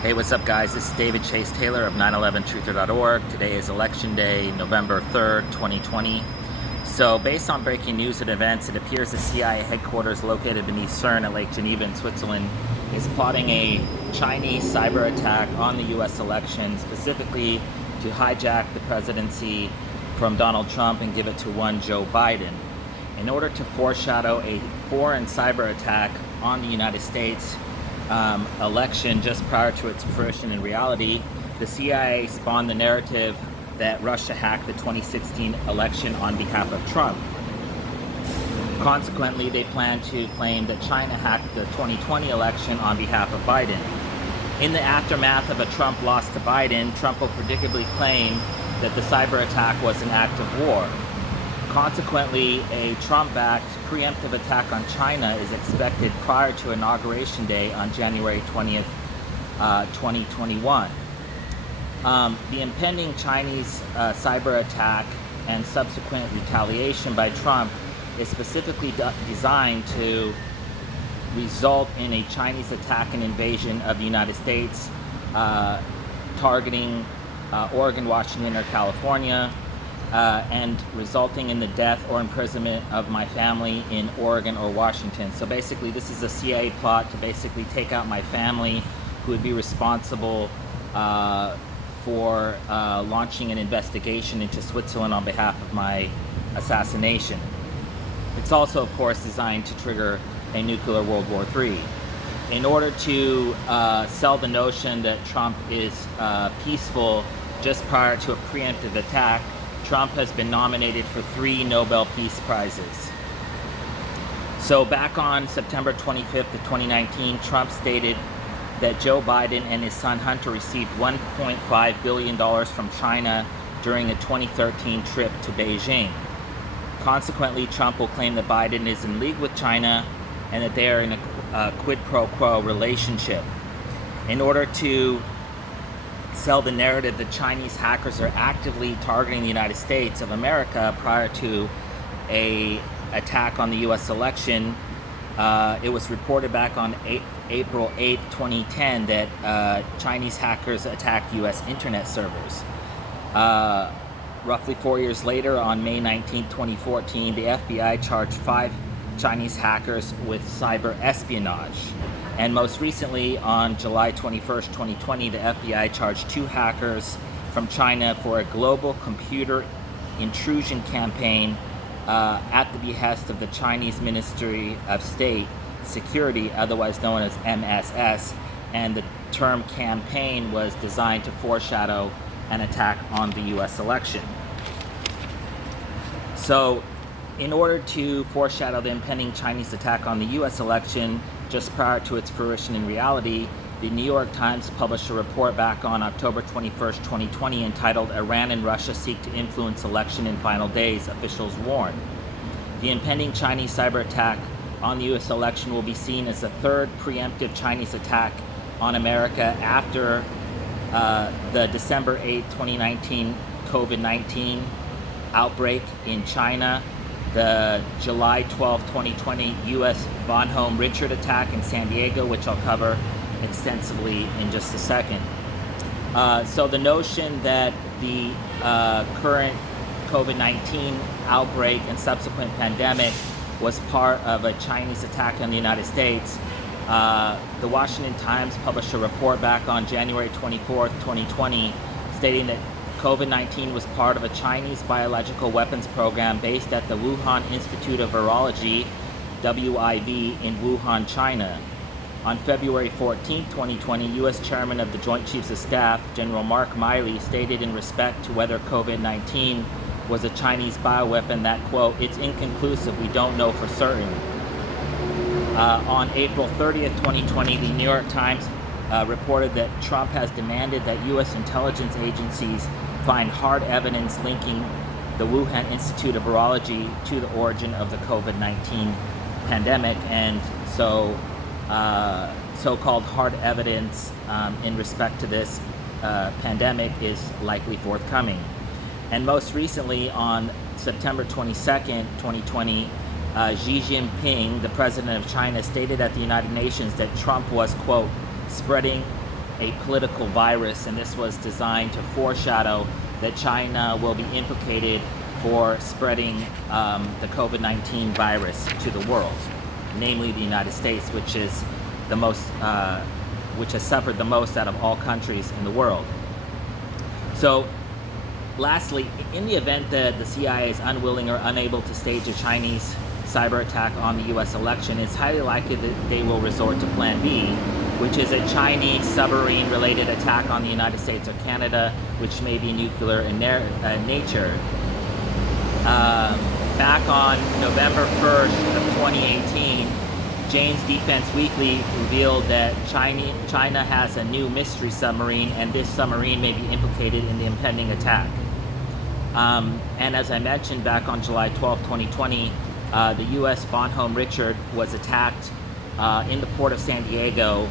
Hey, what's up, guys? This is David Chase Taylor of 911truther.org. Today is Election Day, November 3rd, 2020. So, based on breaking news and events, it appears the CIA headquarters located beneath CERN at Lake Geneva in Switzerland is plotting a Chinese cyber attack on the U.S. election, specifically to hijack the presidency from Donald Trump and give it to one Joe Biden. In order to foreshadow a foreign cyber attack on the United States election just prior to its fruition in reality, the CIA spawned the narrative that Russia hacked the 2016 election on behalf of Trump. Consequently, they plan to claim that China hacked the 2020 election on behalf of Biden. In the aftermath of a Trump loss to Biden, Trump will predictably claim that the cyber attack was an act of war. Consequently, a Trump-backed preemptive attack on China is expected prior to Inauguration Day on January 20th, 2021. The impending Chinese cyber attack and subsequent retaliation by Trump is specifically designed to result in a Chinese attack and invasion of the United States, targeting Oregon, Washington, or California, and resulting in the death or imprisonment of my family in Oregon or Washington. So basically, this is a CIA plot to basically take out my family, who would be responsible for launching an investigation into Switzerland on behalf of my assassination. It's also, of course, designed to trigger a nuclear World War III. In order to sell the notion that Trump is peaceful just prior to a preemptive attack, Trump has been nominated for 3 Nobel Peace Prizes. So back on September 25th of 2019, Trump stated that Joe Biden and his son Hunter received $1.5 billion from China during a 2013 trip to Beijing. Consequently, Trump will claim that Biden is in league with China and that they are in a quid pro quo relationship. In order to sell the narrative that Chinese hackers are actively targeting the United States of America prior to a attack on the U.S. election, it was reported back on April 8, 2010 that Chinese hackers attacked U.S. internet servers. Roughly 4 years later, on May 19, 2014, the FBI charged 5 Chinese hackers with cyber espionage. And most recently, on July 21st, 2020, the FBI charged 2 hackers from China for a global computer intrusion campaign at the behest of the Chinese Ministry of State Security, otherwise known as MSS, and the term campaign was designed to foreshadow an attack on the U.S. election. So, in order to foreshadow the impending Chinese attack on the U.S. election just prior to its fruition in reality, the New York Times published a report back on October 21st, 2020 entitled "Iran and Russia Seek to Influence Election in Final Days," officials warn. The impending Chinese cyber attack on the U.S. election will be seen as the 3rd preemptive Chinese attack on America after the December 8, 2019 COVID-19 outbreak in China, the July 12, 2020 U.S. Von Richard attack in San Diego, which I'll cover extensively in just a second. So the notion that the current COVID-19 outbreak and subsequent pandemic was part of a Chinese attack on the United States, the Washington Times published a report back on January 24th, 2020, stating that COVID-19 was part of a Chinese biological weapons program based at the Wuhan Institute of Virology, WIV, in Wuhan, China. On February 14, 2020, U.S. Chairman of the Joint Chiefs of Staff, General Mark Milley, stated in respect to whether COVID-19 was a Chinese bioweapon that, quote, "it's inconclusive, we don't know for certain." On April 30th, 2020, the New York Times reported that Trump has demanded that U.S. intelligence agencies find hard evidence linking the Wuhan Institute of Virology to the origin of the COVID-19 pandemic, and so so-called hard evidence in respect to this pandemic is likely forthcoming. And most recently, on September 22nd, 2020, Xi Jinping, the president of China, stated at the United Nations that Trump was, quote, spreading a political virus, and this was designed to foreshadow that China will be implicated for spreading the COVID-19 virus to the world, namely the United States, which is the most, which has suffered the most out of all countries in the world. So, lastly, in the event that the CIA is unwilling or unable to stage a Chinese cyber attack on the U.S. election, it's highly likely that they will resort to Plan B, which is a Chinese submarine-related attack on the United States or Canada, which may be nuclear in nature. Back on November 1st of 2018, Jane's Defense Weekly revealed that China has a new mystery submarine, and this submarine may be implicated in the impending attack. And as I mentioned, back on July 12, 2020, the U.S. Bonhomme Richard was attacked in the port of San Diego,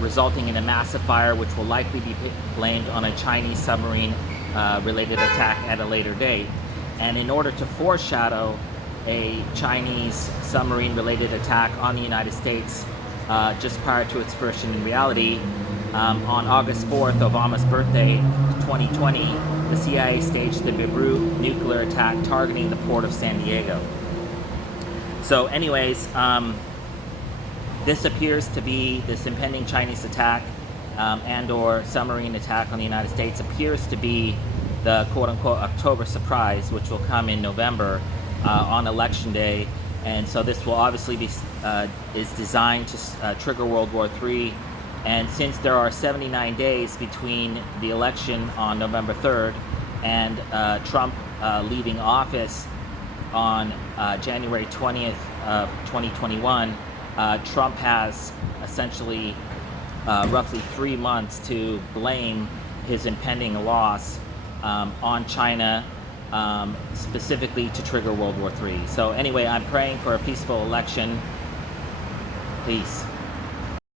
resulting in a massive fire, which will likely be blamed on a Chinese submarine-related attack at a later date. And in order to foreshadow a Chinese submarine-related attack on the United States just prior to its fruition in reality, on August 4th, Obama's birthday, 2020, the CIA staged the Beirut nuclear attack targeting the port of San Diego. So anyways, this appears to be, this impending Chinese attack and or submarine attack on the United States appears to be the quote-unquote October surprise, which will come in November on Election Day. And so this will obviously be is designed to trigger World War III. And since there are 79 days between the election on November 3rd and Trump leaving office on January 20th of 2021, Trump has essentially roughly 3 months to blame his impending loss on China, specifically to trigger World War III. So anyway, I'm praying for a peaceful election. Peace.